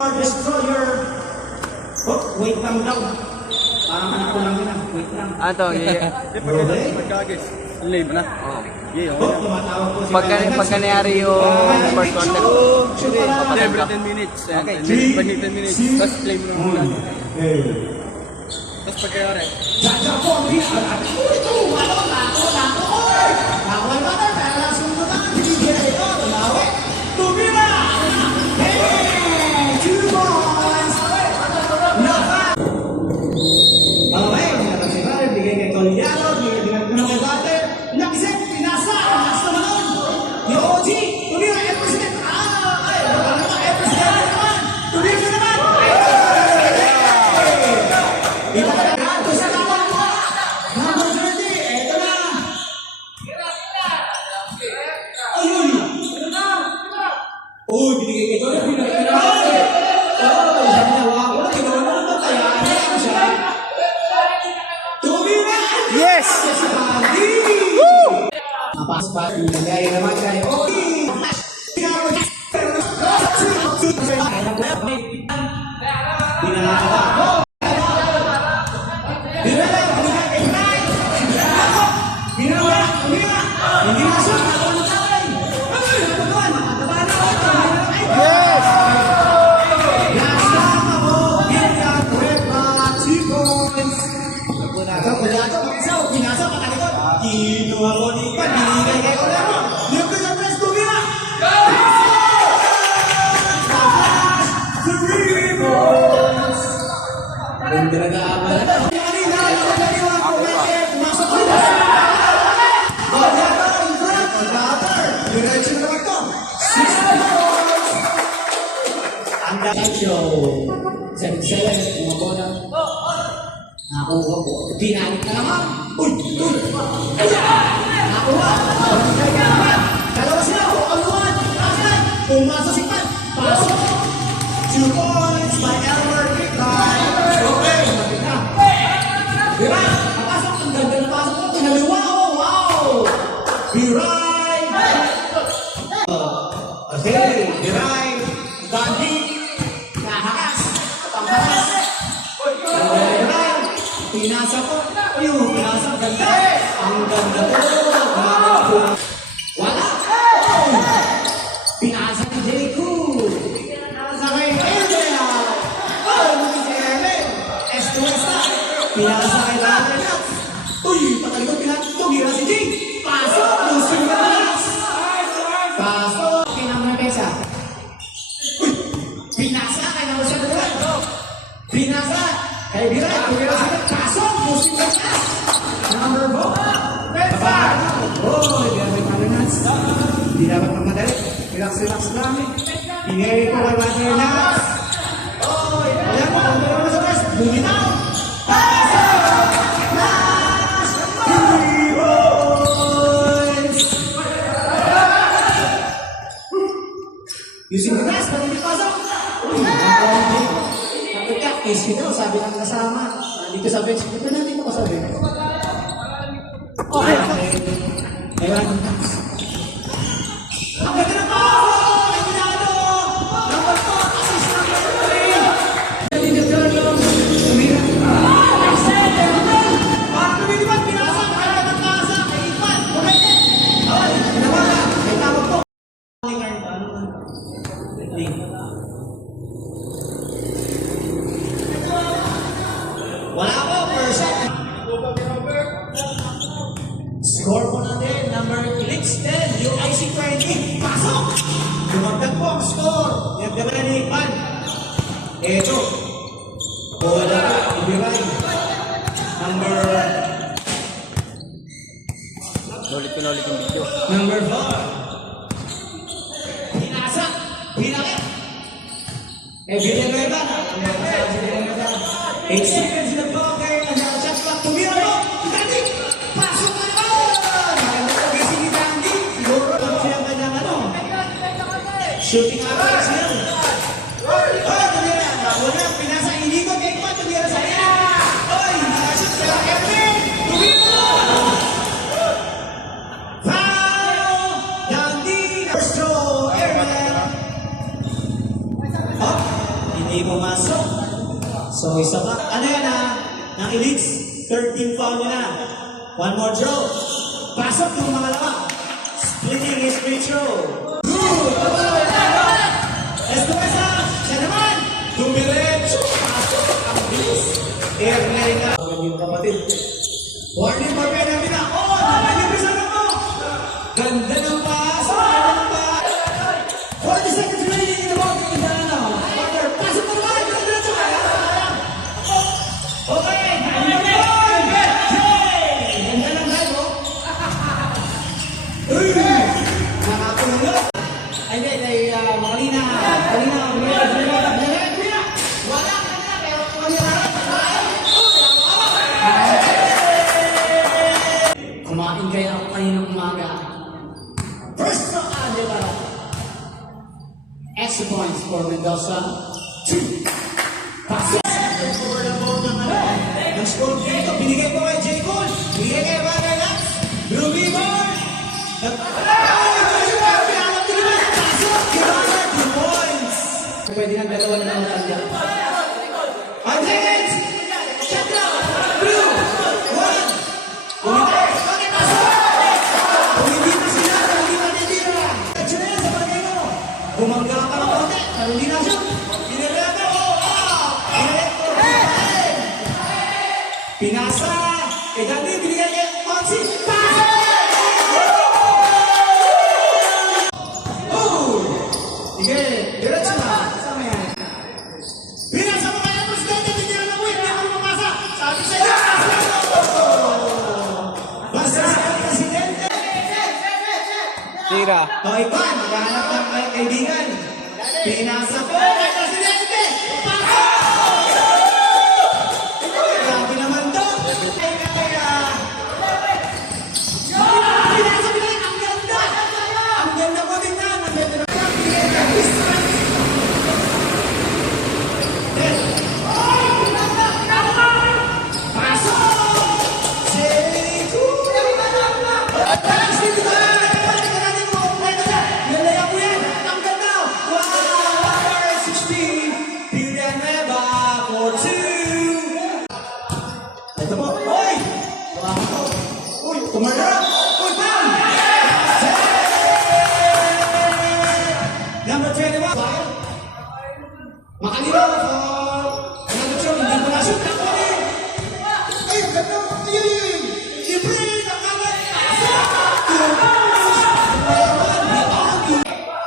Destroyer. Oh, wait lang daw. Parang anak ko lang yun ah. Wait lang. Ano to? Pagkagis. Lame na. Oh. Oh, tumatawag po si Pagka nangyari yung first quarter, Every 10 minutes. Okay. 10 minutes. Tapos play mo lang muna. Tapos pagkayari. yes! Nakuha po. Dinalit ka naman. Uy! Uy! Nakuha! Dalawa sila. Aluan! Asan! Pumasok si Pat. Pasok! 2 points by Elmer Kikay. Okay. Biray! Napasok. Ang ganda na pasok ko. Tinaliwa ko. Wow! Biray! Okay. Biray! Gandhi! Nahakas! Panghakas! Pinasa ko. Yung pinasa. Ganda. Ang ganda ko. Wala. Pinasa ni Jayco. Pinasa kay Erdea. Oh, buti si Erde. Estuesta. Pinasa kay Laterat. Uy, patalikod pinasa. Tugira si Jay. Pasok. Lusing ka nalas. Pasok. Kinamang pesa. Uy, pinasa kay Namusya Duran. Pinasa. Kay Biray. Tugira si Jay. Pasok. Lusing ka nalas. Number 4. Pesa. Oh, di dapat malinats. Di dapat magmadali. Relax lang. Pineri ko kay Waternax. Oh, ayan po. Kung meron na sa press. Bumitaw. Pasok! Nash! 3 points! Using the glass, pati di pasok. Nakita, case ko daw, sabi ng kasama. Dito sa bench. Ito natin ko kasabi. Okay. Ewan ng tax. Ang ganda na po! Ay, pinado! Number 4, assist number 3. Hindi na dyan yung sumira. Tumitipan, pinasa, kaya ng kasa, kay Ipan, kumete. Ay, pinawala. May tawag po. Wala po, person. Score po natin, number 10, UIC 20. Pasok! Lumagdag po ang score. Nagdala ni Ipan. Eto. Wala po, Ibiray. Number... ulit yung video. Number 4. Pinasa. Pinakit. Villanueva. 8 seconds na po kay shot clock. Tumira po. Dandy. Pasok na naman. Maganda po kasi ni Dandy. Siguro po siya ang kanyang ano. Shooting average niya. Tumira. Wala. Pinasa. Inigot kay Ipan. Tumira sa kanya. Oy. Nakashoot ka lang. Kevin. Tumira. Foul. Dandy. First throw. Airman. Hindi pumasok. So, isa pa. Ano yan ha? Ng Elites, 13 foul nila. One more draw. Pasok yung mga lawa. Splitting his free throw. Good! Let's go, Esa! Siya naman! Dumiretso! Pasok! Ang bilis! Airline na. Yung kapatid. Warning for Benamina. Oh! Nagpapilipisan ako! Ganda ng pasok! Ganda ng pasok! 40 seconds remaining in the ball. Pasok mo naman! Diretso ka! Okay! Ganda ng drive, oh! Uy! Nakatulog! Ay, hindi. Malina. Kumain kaya ako kaninang umaga. First of all, extra points for Mendoza. 2. Pasok! Nag-score dito. Binigay ko kay J. Cole. Binigay kay Bagay Lax. Blue Ribbon. Pwede ng dalawa na lang dyan. 5 seconds! Shut down! Blue! 1! Umitas! Bakit pasok? Kung hindi pa sila, hindi pa nitira. Chanel, sa bagay mo. Bumangga ka ng konti. Pero hindi na siya. Pinireta mo. Pinasa. Eh, dati binigay niya. Monsi. Pasok! Sige, diretso na. Kasama yan. Pinasa mo kaya presidente, tinira na mo, hindi ako lumasa. Sabi sa'yo, basta sa presidente. Tira. Okay, Pan, maghanap ng kaibigan. Pinasa po kay presidente. Pasok! Grabe naman to. Pinasa mo yan, ang ganda. Ang ganda po din na. Ang ganda na. Number 21. Makalino for another show. Hindi mo na shoot. Ay, ang ganda. Libre. Nakalat.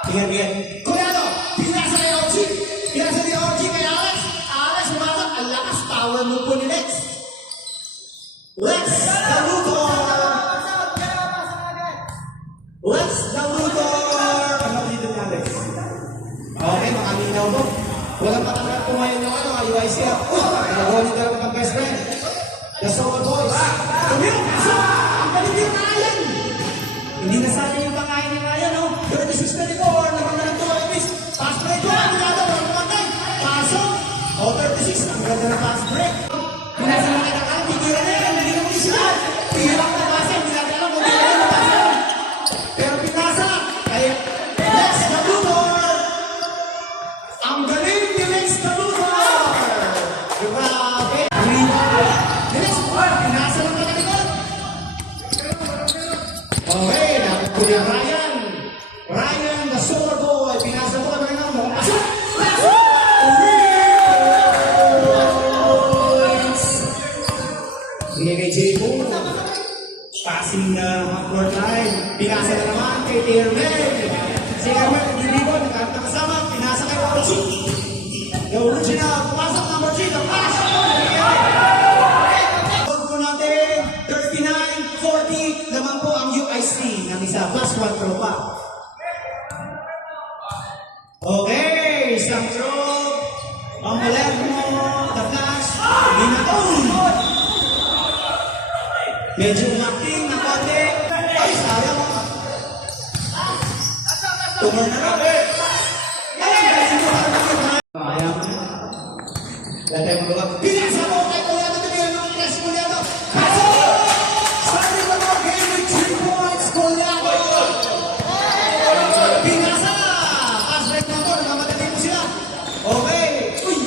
Tingnan. Kuya, pinasa kay OG. Pinasa ni OG kay Alex. Alex, umasok. Ang lakas. Power move po ni Lex. Lex, the Luthor. Lex, the Luthor. Ano dito ni Alex? Okay, makalinaw po. Walang patanggap po ngayon ng UIC. Nagawa niyo talaga ng best friend. The Soul Boys. Tumiro, pasok! Ang galing ni Ryan! Hindi na sana yung pangain ni Ryan, no? 36-34, naman na ng 2 apiece. Pass break ko, pinado, walang pumatay. Pasok! O, 36, ang ganda na pass break. Pinasa na kita ka, titira na yan, hindi na mo isla. Tira ko na basa, hindi natin alam kung tira na basa. Pero pinasa, kaya, Lex the Luthor! Ang galing ni Lex the Luthor! Grabe! Lex, pinasa lang ka likod. Okay, nakukuha ni Ryan. Ryan, the Solar Boy. Pinasa mo ka na mo. Pasok! Pasok! Bigay kay J.O. Passing na half-court line. Pinasa na naman kay Tierman. Si Herman, hindi mo, nakasama. Pinasa kay Orochi. The original. Pumasok number 3. The pass. Huwag po natin. 39-40. Naman po ang UIC ng isa. Plus 1 throw pa. Okay. Isang throw. Ang Palermo. The flash. Ginatong. Medyo knocking na konti. Ay, sayang mo. Tumor na lang. Ay, kasi ko parang nakikita. Sayang. Latay mo ba? Pinasa mo kay Kuliado. Tumira ng press Kuliado. Pasok! Starting the ball game with 3 points. Kuliado. Pinasa! Pass break na po. Namamatay mo sila. Okay. Uy!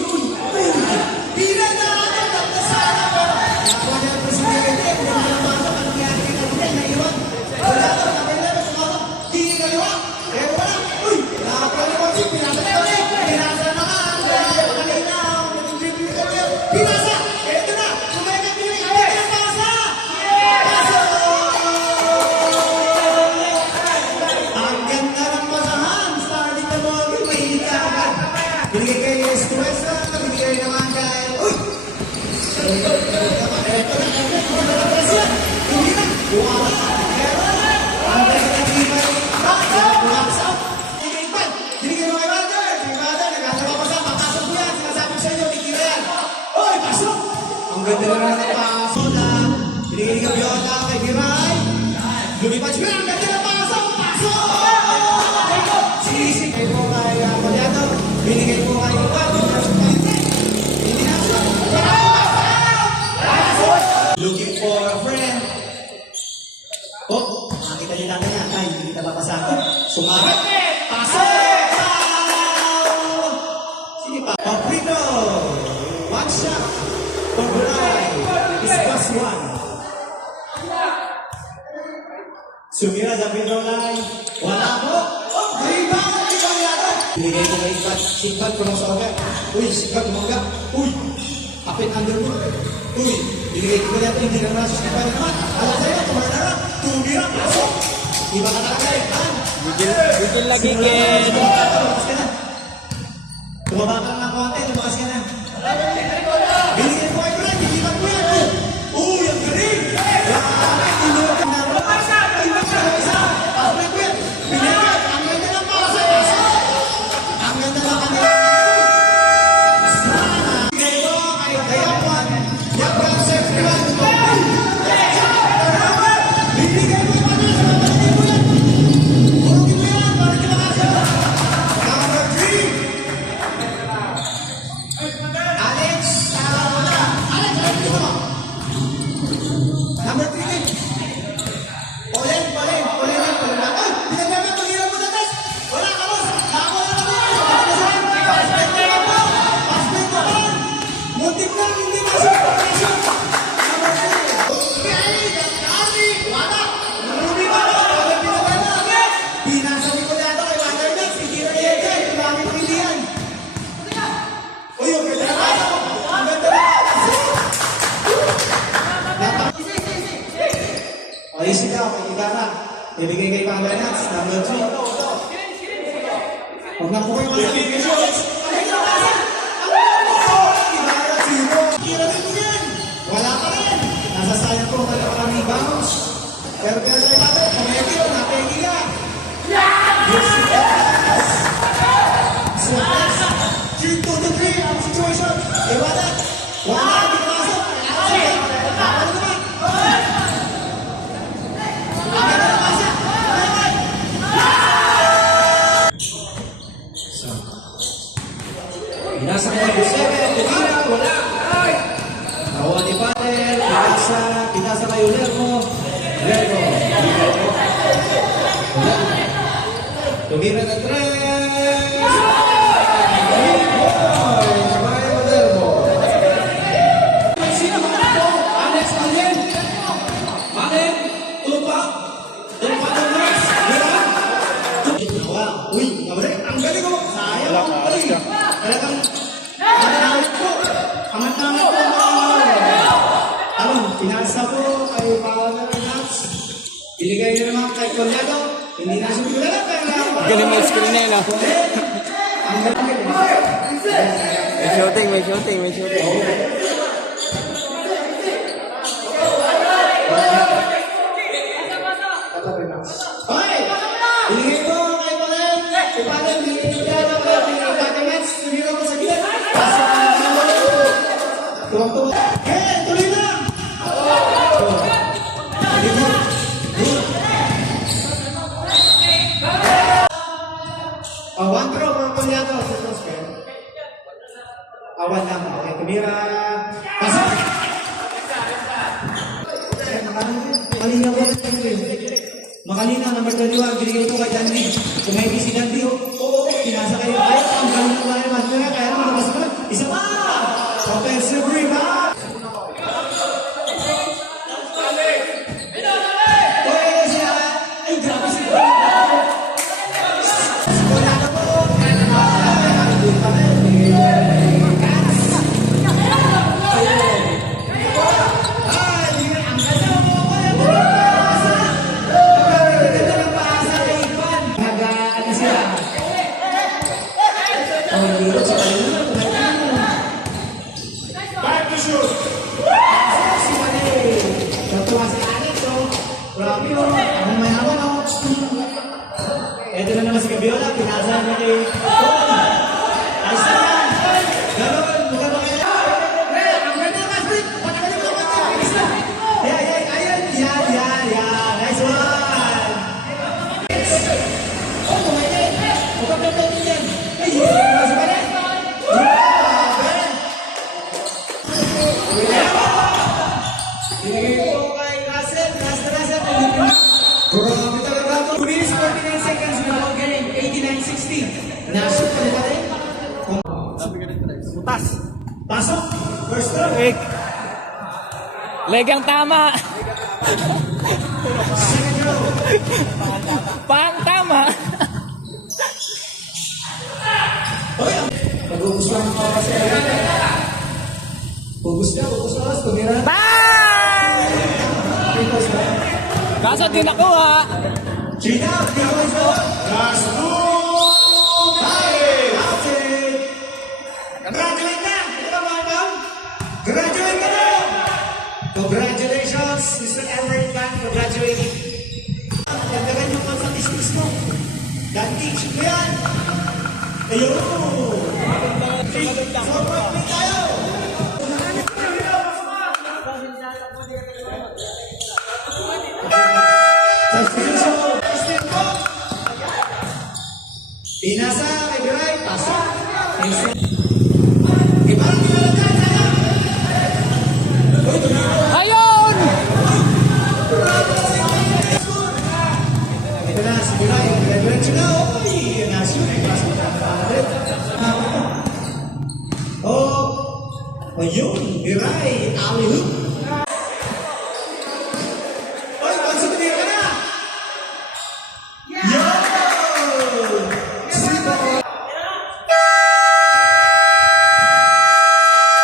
kay Estuesa, binigay naman kay... Uy! Ang ganda naman ng pasok na binigay ni Gabriela kay Giray. Lumipat siya, ang ganda ng pasok! Pasok! Sinisip kay po kay Coliato. Binigay po kay Iwan. Hindi na siya. Looking for a friend. Oh, nakita niyo natin yan. Ay, hindi kita papasakin. Sumarap. Pasok! Sige pa. Paprito. One shot. For Giray. It's just one. Sumira sa pinto line. Wala po. Oh, rebound. Ibang yata. Binigay ko kay Ivan. Sigbat ko ng soga. Uy, sigbat kumangga. Uy, kapit under mo. Uy, binigay ko kaya hindi na nasa sigbat naman. Alam sa'yo, tumarara. Tumira, pasok. Iba ka talaga eh. Bigil lagi ken. Lumakas ka na. Tumaba ka ng konti. Lumakas ka na. Binigay ko kay Ivan. Iban ko yan. Uy, ang galing. Grabe. Inuwag ka na. Iban ka na isa. Pasok ko yan. Binigay. Ang ganda ng pasok. Ang ganda ng kanila. Sana. Binigay ko kay Dayapan. Yapan sa everyone. Binigay ko yung panas. Binigay ko yan. Urugin mo yan. Para di makasya. Number 3. Alex. Alex, dito mo. Number 3. Polen. Ay, pinagdaman, paghirap mo na, guys. Wala ka, boss. Nako na kami. Paspect na lang po. Paspect na lang. Muntik na, hindi masuk. Number 2. Kami. Wala. Ruby pa na. Wala pinagdama. Pinasabi ko na ito kay Watermax. Hindi na yete. Marami pang hindi yan. Uy, yung ganda na kaso. Ang ganda na kaso. O, isip ka, magigara. Ibigay kay Pangalanas, number 3. Huwag na po kayo masabi kayo. Ibara, zero. Kiramin mo yan. Wala pa rin. Nasa sayang po, wala pa kami bounce. Pero kaya tayo natin, pamedyo, napegi ka. Yes, yes. So, yes. 3, 2 to 3, ang situation. Iwala. Wala, hindi pasok. Ano naman? Pinasa ko yung 7, Tumira, wala. Nakuha ni Patel, pinasa kayo Lermo. Wala. Tumira na 3. Sabay mo Lermo. Sino mga ito? Alex Malen. Malen, tumpak. Tumpak ng Max. Uy, ang galing ko. Sayang ako. Talagang mananamit po. Kamanamit po. Ano, pinasa po kay Power Nuts. Binigay nyo naman kay Coliato. Hindi na sabi ko na lang. Galing mo screen na yun ah. Ang galing. May shooting. Okay! Binigay ko kay Palen. Kay Palen, binigay nyo kay Watermax. Tumira ko sa gilid. Pasok ka na naman. Tuwang-tuwa. Hey, tuloy na! One throw for Coliato. One lang. Okay, tumira. Pasok! Malinaw ko sa Makalina, number 21, binigay ko kay Dandy. Kumaigi si Dandy, oo, pinasa kayo. Ay, ang galing ko ba naman. Kaya naman, nabasa ko. Isa pa! Offensive rebound! Uy, siya! Ay, grabe si Coliato. Si Coliato po! Oh, hindi ko sa kanila. Nasip pa nila rin. Butas. Pasok. First throw. Leg. Leg ang tama. Second throw. Pang tama. Pag-ubus lang ang oras sa Ubus na, ubus oras. Tumira. Bang! Pitos na. Kaso di nakuha. China, pitos na. Last two. Five. That's it. Graduate na. Ito ba, ma'am? Graduate ka na. Congratulations, Mr. Albert Pan, for graduating. Dagdagan yung mga statistics mo. Dan-teach mo yan. Ayun. So, pag-play tayo. Sa susunod, step po. Pinasa kay Biray, pasok. Ibarang nilalagay, sayang. Uy, tumira. Ayun! Ito na, si Biray. Diretso na, uy. Nasyon, ay pasok na. Oh, ayun, Biray, alley-hoop. Oy, pansin tumira ka na. Yo! Sino?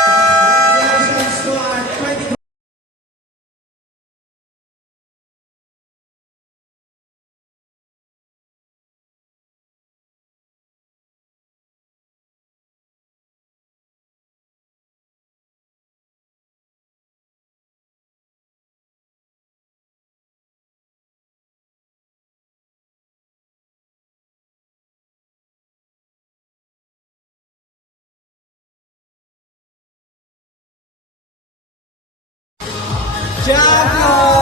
Congratulations to our 20. Champion!